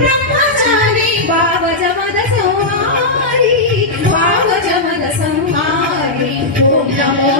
బ్రహ్మచారి బావ జమద సంహారి బావ జమద సంహారి ఓం నమో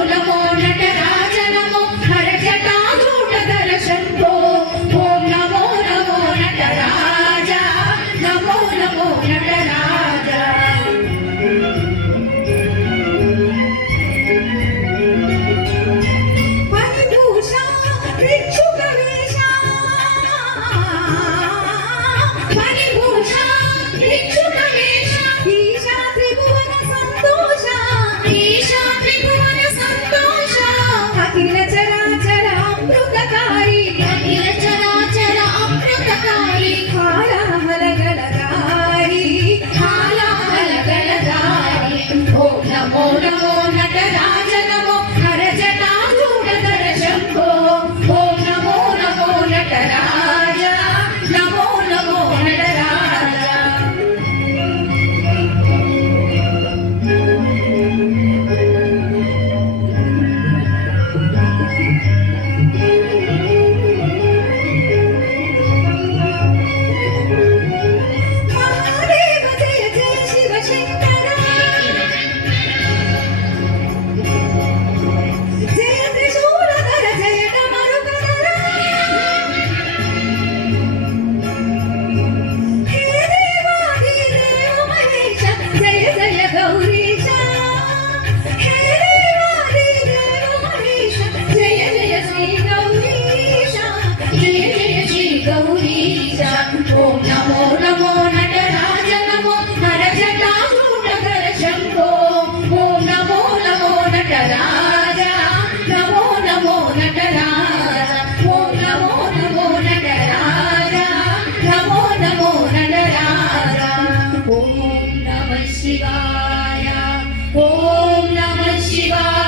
Amen. शिवाय ॐ नमः शिवाय